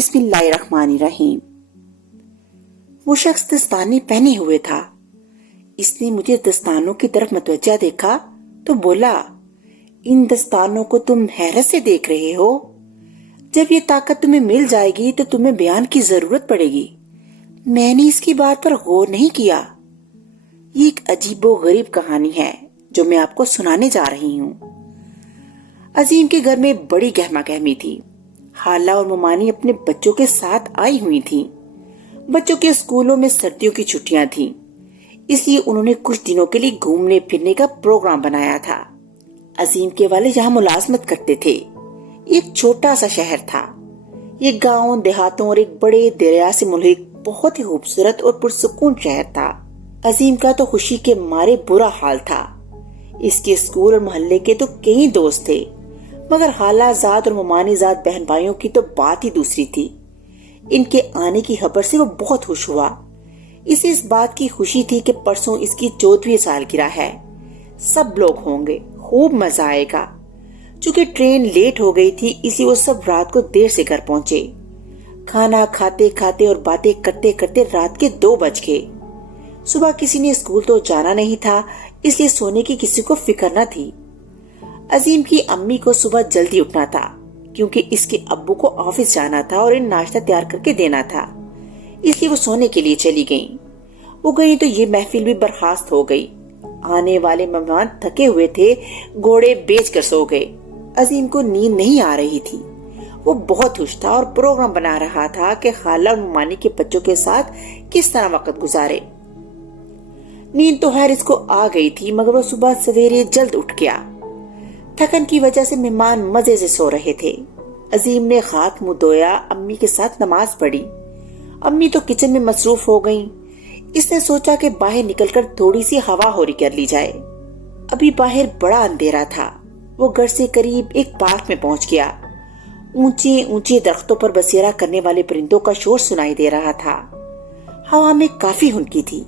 بسم اللہ الرحمن الرحیم۔ وہ شخص دستانے پہنے ہوئے تھا۔ اس نے مجھے دستانوں کی طرف متوجہ دیکھا تو بولا، ان دستانوں کو تم حیرت سے دیکھ رہے ہو؟ جب یہ طاقت تمہیں مل جائے گی تو تمہیں بیان کی ضرورت پڑے گی۔ میں نے اس کی بات پر غور نہیں کیا۔ یہ ایک عجیب و غریب کہانی ہے جو میں آپ کو سنانے جا رہی ہوں۔ عظیم کے گھر میں بڑی گہما گہمی تھی۔ خالہ اور ممانی اپنے بچوں کے ساتھ آئی ہوئی تھیں۔ بچوں کے اسکولوں میں سردیوں کی چھٹیاں تھیں، اس لیے انہوں نے کچھ دنوں کے لیے گھومنے پھرنے کا پروگرام بنایا تھا۔ عظیم کے والد یہاں ملازمت کرتے تھے۔ ایک چھوٹا سا شہر تھا۔ یہ گاؤں دیہاتوں اور ایک بڑے دریا سے ملحق بہت ہی خوبصورت اور پرسکون شہر تھا۔ عظیم کا تو خوشی کے مارے برا حال تھا۔ اس کے اسکول اور محلے کے تو کئی دوست تھے، مگر خالہ زاد اور ممانی زاد بہن بھائیوں کی تو بات ہی دوسری تھی۔ ان کے آنے کی خبر سے وہ بہت خوش ہوا۔ اسے اس بات کی خوشی تھی کہ پرسوں اس کی 14ویں سالگرہ ہے۔ سب لوگ ہوں گے، خوب مزہ آئے گا۔ چونکہ ٹرین لیٹ ہو گئی تھی، اسی وہ سب رات کو دیر سے گھر پہنچے۔ کھانا کھاتے کھاتے اور باتیں کرتے کرتے رات کے 2 بج گئے۔ صبح کسی نے اسکول تو جانا نہیں تھا، اس لیے سونے کی کسی کو فکر نہ تھی۔ عظیم کی امی کو صبح جلدی اٹھنا تھا، کیونکہ اس کے ابو کو آفس جانا تھا اور انہیں ناشتہ تیار کر کے دینا تھا، اس لیے وہ سونے کے لیے چلی گئیں۔ وہ گئیں تو یہ محفل بھی برخاست ہو گئی۔ آنے والے مہمان تھکے ہوئے تھے، گھوڑے بیچ کر سو گئے۔ عظیم کو نیند نہیں آ رہی تھی۔ وہ بہت خوش تھا اور پروگرام بنا رہا تھا کہ خالہ اور ممانی کے بچوں کے ساتھ کس طرح وقت گزارے۔ نیند تو خیر اس کو آ گئی تھی، مگر وہ صبح سویرے جلد اٹھ گیا۔ تھکن کی وجہ سے مہمان مزے سے سو رہے تھے۔ عظیم نے ہاتھ منہ دھویا، امی کے ساتھ نماز پڑھی۔ امی تو کچن میں مصروف ہو گئیں۔ اس نے سوچا کہ باہر نکل کر تھوڑی سی ہوا ہوری کر لی جائے۔ ابھی باہر بڑا اندھیرا تھا۔ وہ گھر سے قریب ایک پارک میں پہنچ گیا۔ اونچے اونچے درختوں پر بسیرا کرنے والے پرندوں کا شور سنائی دے رہا تھا۔ ہوا میں کافی ہنکی تھی۔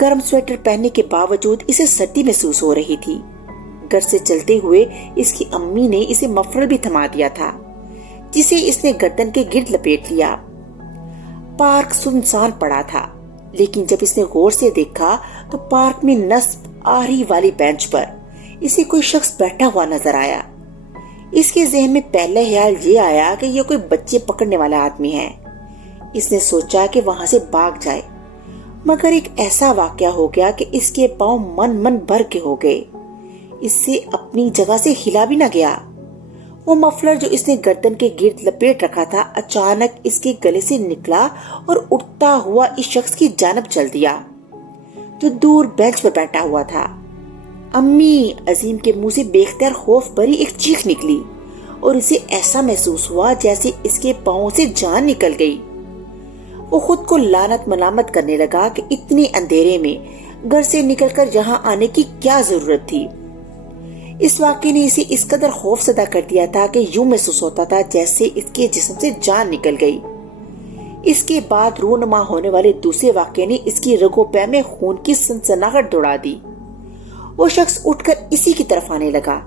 گرم سویٹر پہننے کے باوجود اسے سردی محسوس ہو رہی تھی۔ گھر سے چلتے ہوئے اس کی امی نے اسے مفلر بھی تھما دیا تھا، جسے اس نے گردن کے گرد لپیٹ لیا۔ پارک سنسان پڑا تھا، لیکن جب اس نے غور سے دیکھا تو پارک میں نصب آری والی بینچ پر اسے کوئی شخص بیٹھا ہوا نظر آیا۔ اس کے ذہن میں پہلا خیال یہ آیا کہ یہ کوئی بچے پکڑنے والا آدمی ہے۔ اس نے سوچا کہ وہاں سے بھاگ جائے، مگر ایک ایسا واقعہ ہو گیا کہ اس کے پاؤں من بھر کے ہو گئے۔ اس سے اپنی جگہ سے ہلا بھی نہ گیا۔ وہ مفلر جو اس نے گردن کے گرد لپیٹ رکھا تھا اچانک اس کے گلے سے نکلا اور اٹھتا ہوا اس شخص کی جانب چل دیا جو دور بینچ پر بیٹھا ہوا تھا۔ امی! عظیم کے منہ سے بے اختیار خوف بھری ایک چیخ نکلی اور اسے ایسا محسوس ہوا جیسے اس کے پاؤں سے جان نکل گئی۔ وہ خود کو لعنت ملامت کرنے لگا کہ اتنے اندھیرے میں گھر سے نکل کر یہاں آنے کی کیا ضرورت تھی۔ اس واقعے نے اسے اس قدر خوف زدہ کر دیا تھا کہ یوں محسوس ہوتا تھا جیسے اس کے جسم سے جان نکل گئی۔ اس کے بعد رونما ہونے والے دوسرے واقعے نے اس کی رگوں پہ میں خون کی سنسناہٹ دوڑا دی۔ وہ شخص اٹھ کر اسی کی طرف آنے لگا۔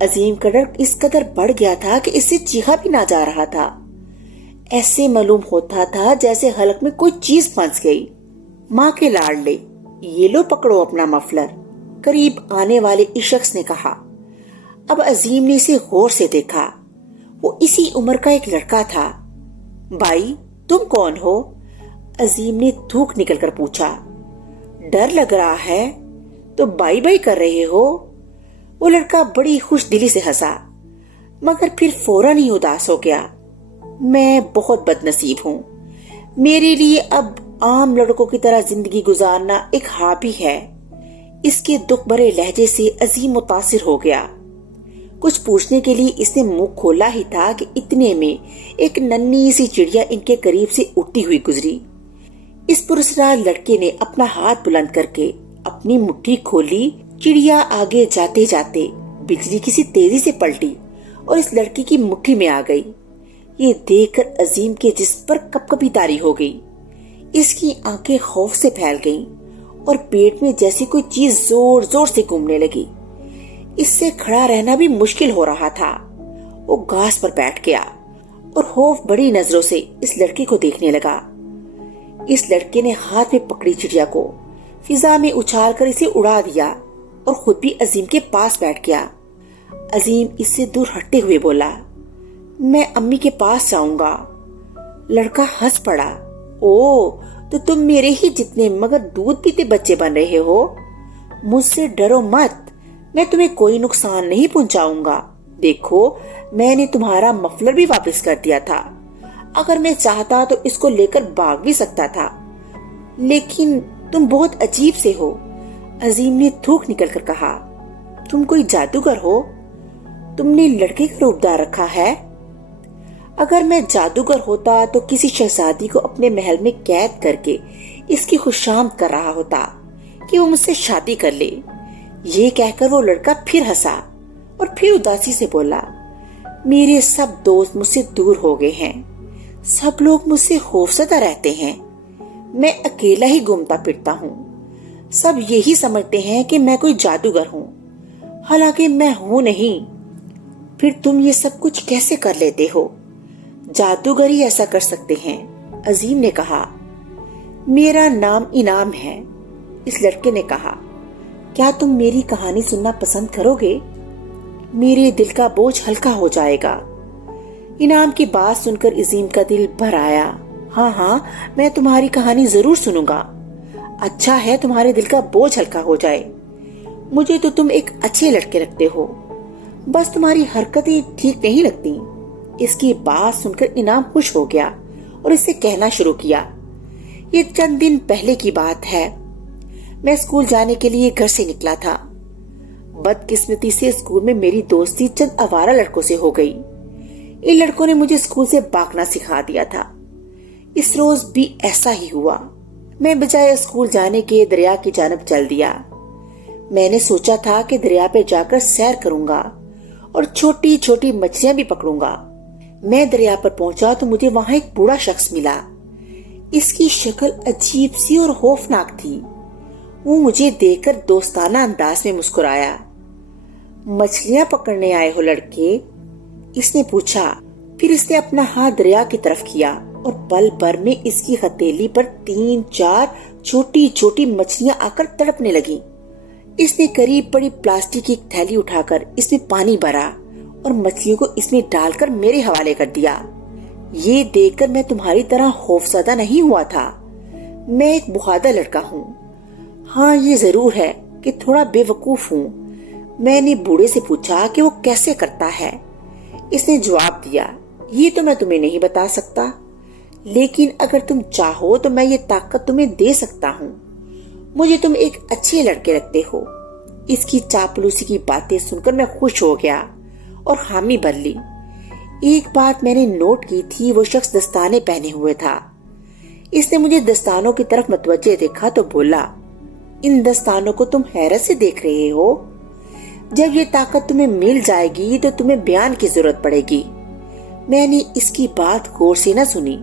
عظیم کا ڈر اس قدر بڑھ گیا تھا کہ اس سے چیخا بھی نہ جا رہا تھا۔ ایسے معلوم ہوتا تھا جیسے حلق میں کوئی چیز پھنس گئی۔ ماں کے لاڈلے، یہ لو پکڑو اپنا مفلر، قریب آنے والے اس شخص نے کہا۔ اب عظیم نے اسے غور سے دیکھا۔ وہ اسی عمر کا ایک لڑکا تھا۔ بھائی، تم کون ہو؟ عظیم نے تھوک نکل کر پوچھا۔ ڈر لگ رہا ہے تو بائی بائی کر رہے ہو؟ وہ لڑکا بڑی خوش دلی سے ہنسا، مگر پھر فوراً ہی اداس ہو گیا۔ میں بہت بد نصیب ہوں۔ میرے لیے اب عام لڑکوں کی طرح زندگی گزارنا ایک ہابی ہے۔ اس کے دکھ بھرے لہجے سے عظیم متاثر ہو گیا۔ کچھ پوچھنے کے لیے اس نے منہ کھولا ہی تھا کہ اتنے میں ایک ننھی سی چڑیا ان کے قریب سے اڑتی ہوئی گزری۔ اس پراسرار لڑکے نے اپنا ہاتھ بلند کر کے اپنی مٹھی کھولی۔ چڑیا آگے جاتے جاتے بجلی کی سی تیزی سے پلٹی اور اس لڑکی کی مٹھی میں آ گئی۔ یہ دیکھ کر عظیم کے جسم پر کپکپی طاری ہو گئی۔ اس کی آنکھیں خوف سے پھیل گئیں اور پیٹ میں جیسی کوئی چیز زور زور سے گھومنے لگی۔ اس سے کھڑا رہنا بھی مشکل ہو رہا تھا۔ وہ گھاس پر بیٹھ گیا और खौफ बड़ी नजरों से इस लड़के को देखने लगा। इस लड़के ने हाथ में पकड़ी चिड़िया को फिजा में उछालकर इसे उड़ा दिया और खुद भी अजीम के पास बैठ गया। अजीम इससे दूर हटते हुए बोला, मैं अम्मी के पास जाऊंगा। लड़का हंस पड़ा, ओ तो तुम मेरे ही जितने मगर दूध पीते बच्चे बन रहे हो। मुझसे डरो मत, मैं तुम्हें कोई नुकसान नहीं पहुंचाऊंगा। देखो, मैंने तुम्हारा मफलर भी वापस कर दिया था। अगर मैं चाहता तो इसको लेकर भाग भी सकता था, लेकिन तुम बहुत अजीब से हो। अजीम ने थूक निकल कर कहा, तुम कोई जादूगर हो? तुमने लड़के का रूप धार रखा है। अगर मैं जादूगर होता तो किसी शहजादी को अपने महल में कैद करके इसकी खुशामद कर रहा होता कि वो मुझसे शादी कर ले। ये कहकर वो लड़का फिर हंसा और फिर उदासी से बोला, मेरे सब दोस्त मुझसे दूर हो गए हैं। सब लोग मुझसे खौफजदा रहते हैं। मैं अकेला ही घूमता फिरता हूँ। सब यही समझते हैं कि मैं कोई जादूगर हूँ, हालांकि मैं हूँ नहीं। फिर तुम ये सब कुछ कैसे कर लेते हो? जादूगर ही ऐसा कर सकते हैं, अजीम ने कहा। मेरा नाम इनाम है, इस लड़के ने कहा। क्या तुम मेरी कहानी सुनना पसंद करोगे? मेरे दिल का बोझ हल्का हो जाएगा। इनाम की बात सुनकर अजीम का दिल भर आया। हाँ हाँ, मैं तुम्हारी कहानी जरूर सुनूंगा। अच्छा है तुम्हारे दिल का बोझ हल्का हो जाए। मुझे तो तुम एक अच्छे लड़के लगते हो, बस तुम्हारी हरकतें ठीक नहीं लगती। इसकी बात सुनकर इनाम खुश हो गया और इससे कहना शुरू किया, ये चंद दिन पहले की बात है। मैं स्कूल जाने के लिए घर से निकला था। बदकिस्मती से स्कूल में मेरी दोस्ती चंद आवारा लड़कों से हो गई। इन लड़कों ने मुझे स्कूल से भागना सिखा दिया था। इस रोज भी ऐसा ही हुआ। मैं बजाय स्कूल जाने के दरिया की जानब चल दिया। मैंने सोचा था कि दरिया पे जाकर सैर करूंगा और छोटी छोटी मछलियां भी पकड़ूंगा। मैं दरिया पर पहुंचा तो मुझे वहां एक बूढ़ा शख्स मिला। इसकी शक्ल अजीब सी और खौफनाक थी। वो मुझे देखकर दोस्ताना अंदाज में मुस्कुराया। मछलियां पकड़ने आए हो लड़के? इसने पूछा। फिर इसने अपना हाथ दरिया की तरफ किया और पल भर में इसकी हथेली पर 3-4 छोटी छोटी मछलियां आकर तड़पने लगी। इसने करीब पड़ी प्लास्टिक की एक थैली उठाकर इसमें पानी भरा और मछलियों को इसमें डालकर मेरे हवाले कर दिया। ये देखकर मैं तुम्हारी तरह खौफजदा नहीं हुआ था। मैं एक बहादुर लड़का हूँ। हाँ, ये जरूर है कि थोड़ा बेवकूफ हूँ। मैंने बूढ़े से पूछा कि वो कैसे करता है। इसने जवाब दिया, ये तो मैं तुम्हें नहीं बता सकता, लेकिन अगर तुम चाहो तो मैं ये ताकत तुम्हें दे सकता हूँ। मुझे तुम एक अच्छे लड़के लगते हो। इसकी चापलूसी की बातें सुनकर मैं खुश हो गया और हामी भर ली। एक बात मैंने नोट की थी, वो शख्स दस्ताने पहने हुए था। इसने मुझे दस्तानों की तरफ मुतवज्जे देखा तो बोला, इन दस्तानों को तुम हैरत से देख रहे हो? जब ये ताकत तुम्हें मिल जाएगी तो तुम्हें बयान की जरूरत पड़ेगी। मैंने इसकी बात गौर से न सुनी।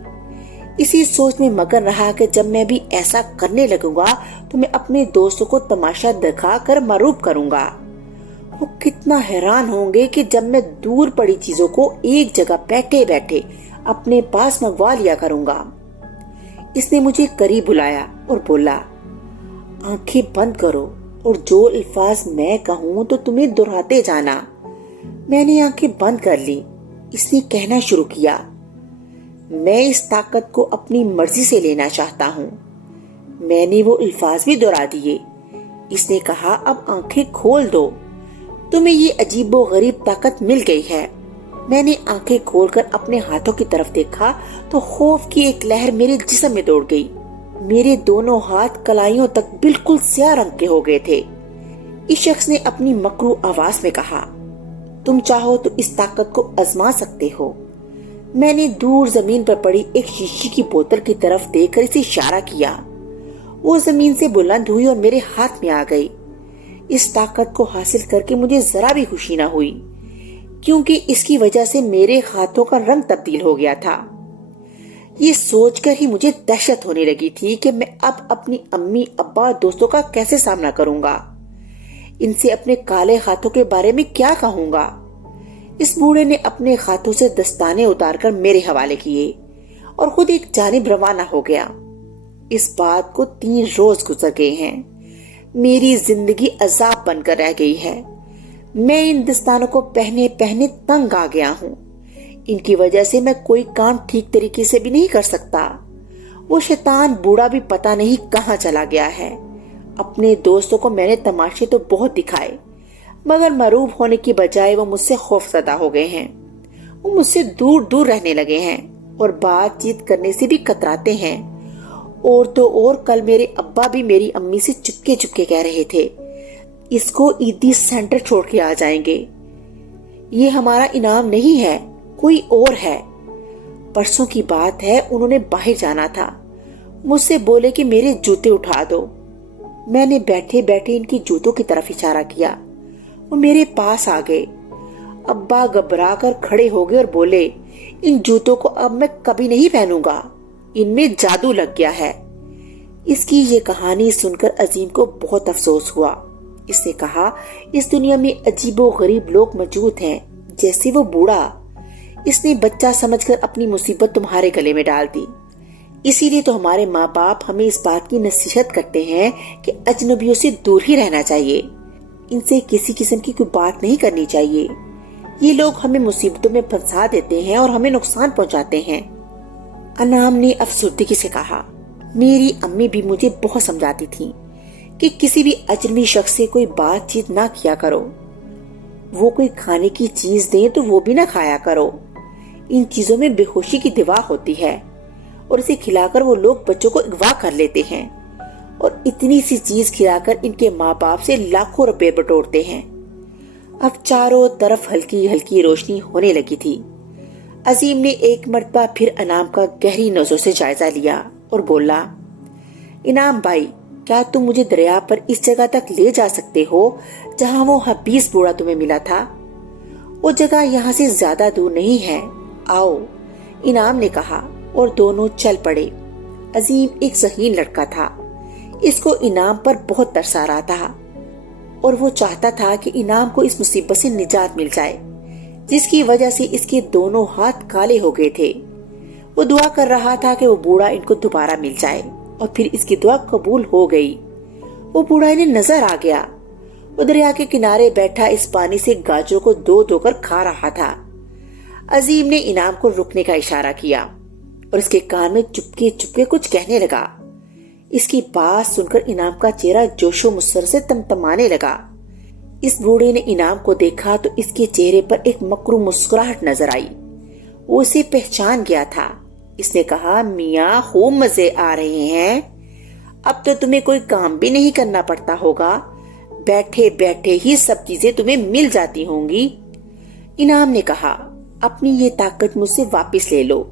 इसी सोच में मगन रहा कि जब मैं भी ऐसा करने लगूंगा तो मैं अपने दोस्तों को तमाशा दिखाकर मारूफ करूंगा। वो कितना हैरान होंगे कि जब मैं दूर पड़ी चीजों को एक जगह बैठे बैठे अपने पास मंगवा लिया करूंगा। इसने मुझे करीब बुलाया और बोला, आंखें बंद करो और जो अल्फाज मैं कहूँ तो तुम्हें दोहराते जाना। मैंने आंखें बंद कर ली। इसने कहना शुरू किया, मैं इस ताकत को अपनी मर्जी से लेना चाहता हूँ। मैंने वो अल्फाज भी दोहरा दिए। इसने कहा, अब आंखें खोल दो, तुम्हें ये अजीबो गरीब ताकत मिल गई है। मैंने आंखें खोलकर अपने हाथों की तरफ देखा तो खौफ की एक लहर मेरे जिस्म में दौड़ गई। मेरे दोनों हाथ कलाइयों तक बिल्कुल स्याह रंग के हो गए थे। इस शख्स ने अपनी मकरू आवाज में कहा, तुम चाहो तो इस ताकत को आजमा सकते हो। मैंने दूर जमीन पर पड़ी एक शीशी की बोतल की तरफ देखकर इसे इशारा किया। वो जमीन से बुलंद हुई और मेरे हाथ में आ गई। इस ताकत को हासिल करके मुझे जरा भी खुशी न हुई, क्योंकि इसकी वजह से मेरे हाथों का रंग तब्दील हो गया था। ये सोचकर ही मुझे दहशत होने लगी थी कि मैं अब अपनी अम्मी अब्बा दोस्तों का कैसे सामना करूंगा। इनसे अपने काले हाथों के बारे में क्या कहूंगा। इस बूढ़े ने अपने हाथों से दस्ताने उतार कर मेरे हवाले किए और खुद एक जानिब रवाना हो गया। इस बात को 3 रोज गुजर गए हैं। मेरी जिंदगी अजाब बनकर रह गई है। मैं इन दस्तानों को पहने पहने तंग आ गया हूँ। इनकी वजह से मैं कोई काम ठीक तरीके से भी नहीं कर सकता। वो शैतान बूढ़ा भी पता नहीं कहाँ चला गया है। अपने दोस्तों को मैंने तमाशे तो बहुत दिखाए, मगर मरूब होने की बजाय वो मुझसे खौफजदा हो गए हैं। वो मुझसे दूर दूर रहने लगे हैं और बातचीत करने से भी कतराते हैं। और तो और कल मेरे अब्बा भी मेरी अम्मी से चुपके चुपके कह रहे थे, इसको ईदी सेंटर छोड़ के आ जाएंगे। ये हमारा इनाम नहीं है, कोई और है। परसों की बात है, उन्होंने बाहर जाना था। मुझसे बोले कि मेरे जूते उठा दो। मैंने बैठे बैठे इनकी जूतों की तरफ इशारा किया। वो मेरे पास आ गए। अब्बा घबरा कर खड़े हो गए और बोले, इन जूतों को अब मैं कभी नहीं पहनूंगा, इनमें जादू लग गया है। इसकी ये कहानी सुनकर अजीम को बहुत अफसोस हुआ। इसने कहा, इस दुनिया में अजीबो गरीब लोग मौजूद हैं, जैसे वो बूढ़ा। इसने बच्चा समझकर अपनी मुसीबत तुम्हारे गले में डाल दी। इसीलिए तो हमारे माँ बाप हमें इस बात की नसीहत करते हैं कि अजनबियों से दूर ही रहना चाहिए। इनसे किसी किस्म की कोई बात नहीं करनी चाहिए। ये लोग हमें मुसीबतों में फंसा देते हैं और हमें नुकसान पहुंचाते हैं। अनाम ने अफसुर्दगी से कहा, मेरी अम्मी भी मुझे बहुत समझाती थी कि किसी भी अजनबी शख्स से कोई बातचीत ना किया करो। वो कोई खाने की चीज दे तो वो भी ना खाया करो। इन चीजों में बेहोशी की दवा होती है और इसे खिलाकर वो लोग बच्चों को अगवा कर लेते हैं और इतनी सी चीज खिलाकर इनके माँ बाप से लाखों रुपए बटोरते हैं। अब चारों तरफ हल्की हल्की रोशनी होने लगी थी। अजीम ने एक मर्तबा फिर अनाम का गहरी नजरों से जायजा लिया और बोला, इनाम भाई, क्या तुम मुझे दरिया पर इस जगह तक ले जा सकते हो जहाँ वो हबीस बूढ़ा तुम्हें मिला था? वो जगह यहाँ से ज्यादा दूर नहीं है, आओ, इनाम ने कहा और दोनों चल पड़े। अजीम एक ज़हीन लड़का था। इसको इनाम पर बहुत तरस आ रहा था और वो चाहता था कि इनाम को इस मुसीबत से निजात मिल जाए, जिसकी वजह से इसके दोनों हाथ काले हो गए थे। वो दुआ कर रहा था कि वो बूढ़ा इनको दोबारा मिल जाए और फिर इसकी दुआ कबूल हो गई। वो बूढ़ा इन्हें नजर आ गया। वो दरिया के किनारे बैठा इस पानी से गाजरों को दो दो कर खा रहा था। अजीम ने इनाम को रुकने का इशारा किया और इसके कान में चुपके चुपके कुछ कहने लगा। इसकी बात सुनकर इनाम का चेहरा जोशो मुस्सर से तमतमाने लगा। इस बूढ़े ने इनाम को देखा तो इसके चेहरे पर एक मकरू मुस्कुराहट नजर आई। वो उसे पहचान गया था। इसने कहा, मियाँ खूब मजे आ रहे हैं, अब तो तुम्हें कोई काम भी नहीं करना पड़ता होगा, बैठे बैठे ही सब चीजें तुम्हें मिल जाती होंगी। इनाम ने कहा, अपनी ये ताकत मुझसे वापस ले लो।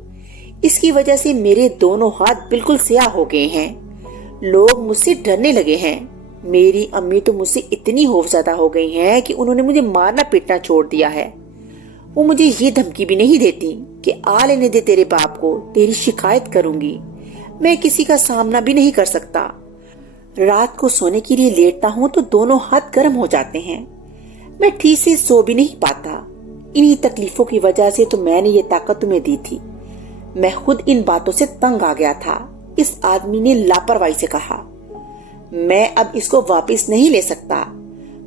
इसकी वजह से मेरे दोनों हाथ बिल्कुल स्याह हो गए हैं। लोग मुझसे डरने लगे हैं। मेरी अम्मी तो मुझसे इतनी खौफजदा हो गई हैं कि उन्होंने मुझे मारना पीटना छोड़ दिया है। वो मुझे ये धमकी भी नहीं देती कि आ लेने दे तेरे बाप को, तेरी शिकायत करूंगी। मैं किसी का सामना भी नहीं कर सकता। रात को सोने के लिए लेटता हूँ तो दोनों हाथ गर्म हो जाते हैं। मैं ठीक से सो भी नहीं पाता। इन्हीं तकलीफों की वजह से तो मैंने ये ताकत तुम्हें दी थी। मैं खुद इन बातों से तंग आ गया था। इस आदमी ने लापरवाही से कहा, मैं अब इसको वापस नहीं ले सकता,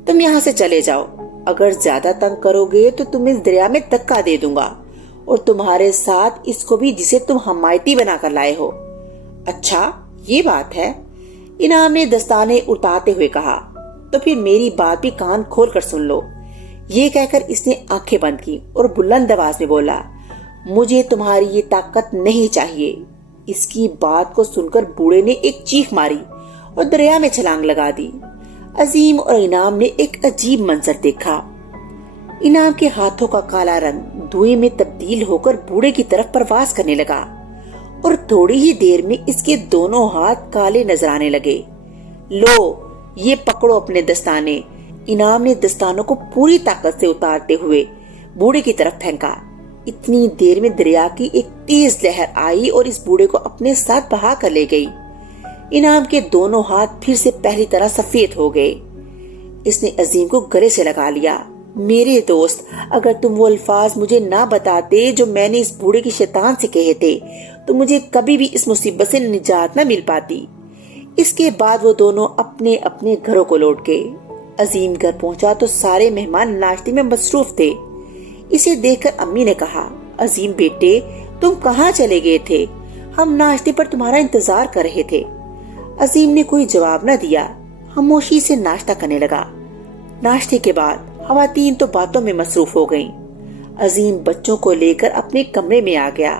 तुम यहाँ से चले जाओ। अगर ज्यादा तंग करोगे तो तुम्हें दरिया में धक्का दे दूंगा और तुम्हारे साथ इसको भी, जिसे तुम हमायती बनाकर लाए हो। अच्छा, ये बात है, इनाम ने दस्ताने उतारते हुए कहा। तो फिर मेरी बात भी कान खोल कर सुन लो। ये कहकर इसने आंखें बंद की और बुलंद आवाज में बोला, मुझे तुम्हारी ये ताकत नहीं चाहिए। इसकी बात को सुनकर बूढ़े ने एक चीख मारी और दरिया में छलांग लगा दी। अजीम और इनाम ने एक अजीब मंजर देखा। इनाम के हाथों का काला रंग धुएं में तब्दील होकर बूढ़े की तरफ परवास करने लगा और थोड़ी ही देर में इसके दोनों हाथ काले नजर आने लगे। लो, ये पकड़ो अपने दस्ताने। इनाम ने दस्तानों को पूरी ताकत से उतारते हुए बूढ़े की तरफ फेंका। इतनी देर में दरिया की एक तेज लहर आई और इस बूढ़े को अपने साथ बहा कर ले गई। इनाम के दोनों हाथ फिर से पहली तरह सफेद हो गए। इसने अजीम को गले से लगा लिया میرے دوست، اگر تم وہ الفاظ مجھے نہ بتاتے جو میں نے اس بوڑھے کی شیطان سے کہے تھے تو مجھے کبھی بھی اس مصیبت سے نجات نہ مل پاتی۔ اس کے بعد وہ دونوں اپنے اپنے گھروں کو لوٹ گئے۔ عظیم گھر پہنچا تو سارے مہمان ناشتے میں مصروف تھے۔ اسے دیکھ کر امی نے کہا، عظیم بیٹے، تم کہاں چلے گئے تھے؟ ہم ناشتے پر تمہارا انتظار کر رہے تھے۔ عظیم نے کوئی جواب نہ دیا، خاموشی سے ناشتہ کرنے لگا۔ ناشتے کے بعد خواتین تو باتوں میں مصروف ہو گئیں۔ عظیم بچوں کو لے کر اپنے کمرے میں آ گیا۔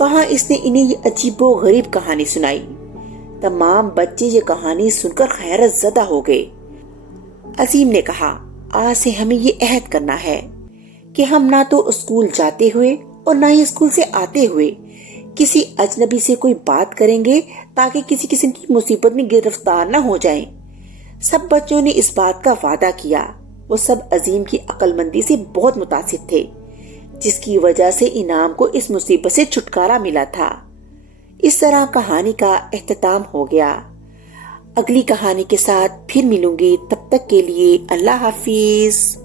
وہاں اس نے انہیں یہ عجیب و غریب کہانی سنائی۔ تمام بچے یہ کہانی سن کر حیرت زدہ ہو گئے۔ عظیم نے کہا، آج سے ہمیں یہ عہد کرنا ہے کہ ہم نہ تو اسکول جاتے ہوئے اور نہ ہی اسکول سے آتے ہوئے کسی اجنبی سے کوئی بات کریں گے تاکہ کسی قسم کی مصیبت میں گرفتار نہ ہو جائیں۔ سب بچوں نے اس بات کا وعدہ کیا۔ وہ سب عظیم کی عقل مندی سے بہت متاثر تھے، جس کی وجہ سے انعام کو اس مصیبت سے چھٹکارا ملا تھا۔ اس طرح کہانی کا اختتام ہو گیا۔ اگلی کہانی کے ساتھ پھر ملوں گی، تب تک کے لیے اللہ حافظ۔